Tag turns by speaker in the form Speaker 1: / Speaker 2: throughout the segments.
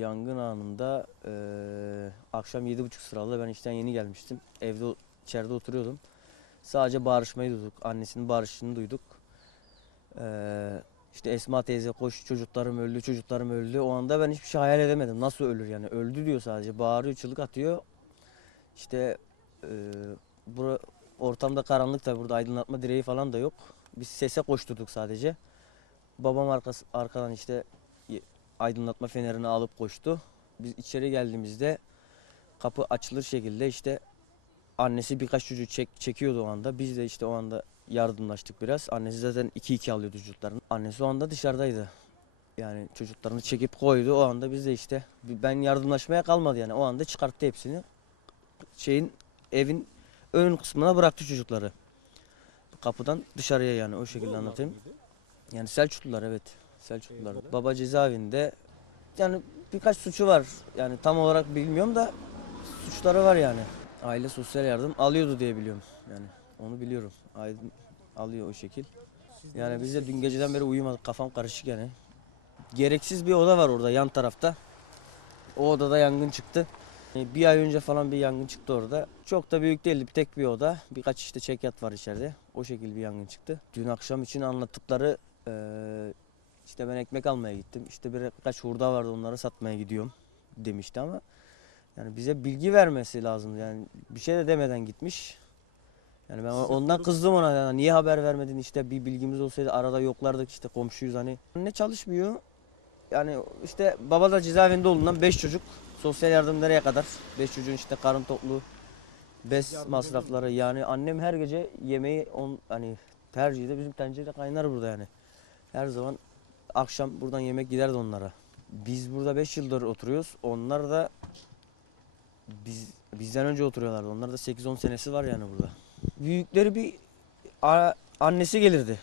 Speaker 1: Yangın anında eee, akşam 7.30 sıralı ben işten yeni gelmiştim. Evde içeride oturuyordum. Sadece bağırışmayı duyduk. Annesinin bağırışını duyduk. Eee işte Esma teyze koş çocuklarım öldü çocuklarım öldü. O anda ben hiçbir şey hayal edemedim. Nasıl ölür yani? Öldü diyor sadece. Bağırıyor çığlık atıyor. İşte eee bura, ortamda karanlık tabi burada aydınlatma direği falan da yok. Biz sese koşturduk sadece. Babam arkası, arkadan işte aydınlatma fenerini alıp koştu. Biz içeri geldiğimizde kapı açılır şekilde işte annesi birkaç çocuğu çek, çekiyordu o anda. Biz de işte o anda yardımlaştık biraz. Annesi zaten 2-2 alıyordu çocuklarını. Annesi o anda dışarıdaydı. Yani çocuklarını çekip koydu. O anda biz de işte ben yardımlaşmaya kalmadı yani. O anda çıkarttı hepsini. Şeyin evin ön kısmına bıraktı çocukları. Kapıdan dışarıya yani o şekilde anlatayım. Yani Selçuklular evet. Selçuklular.
Speaker 2: Eyvallah.
Speaker 1: Baba cezaevinde yani birkaç suçu var. Yani tam olarak bilmiyorum da suçları var yani. Aile sosyal yardım alıyordu diye biliyorum. Yani onu biliyorum. Aydın alıyor o şekil. Yani biz de dün geceden beri uyumadık. Kafam karışık yani. Gereksiz bir oda var orada yan tarafta. O odada yangın çıktı. E, Bir ay önce falan bir yangın çıktı orada. Çok da büyük değildi. Bir tek bir oda. Birkaç işte çekyat var içeride. O şekilde bir yangın çıktı. Dün akşam için anlattıkları eee, işte ben ekmek almaya gittim. İşte bir- birkaç hurda vardı onları satmaya gidiyorum demişti ama yani bize bilgi vermesi lazım. Yani bir şey de demeden gitmiş. Yani ben ondan kızdım ona. Yani niye haber vermedin işte bir bilgimiz olsaydı arada yoklardık işte komşuyuz hani. Ne çalışmıyor? Yani işte baba da cezaevinde olduğundan 5 çocuk. Sosyal yardım nereye kadar? 5 çocuğun işte karın tokluğu, bes
Speaker 2: yardımcı
Speaker 1: masrafları. Yani annem her gece yemeği on hani tercihi de bizim tencere kaynar burada yani. Her zaman akşam buradan yemek giderdi onlara. Biz burada 5 yıldır oturuyoruz. Onlar da biz bizden önce oturuyorlardı. Onlar da 8-10 senesi var yani burada. Büyükleri bir a- annesi gelirdi.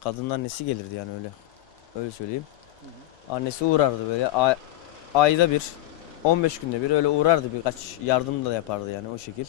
Speaker 1: Kadının annesi gelirdi yani öyle. Öyle söyleyeyim. Annesi uğrardı böyle ay- ayda bir 15 günde bir öyle uğrardı birkaç yardım da yapardı yani o şekil.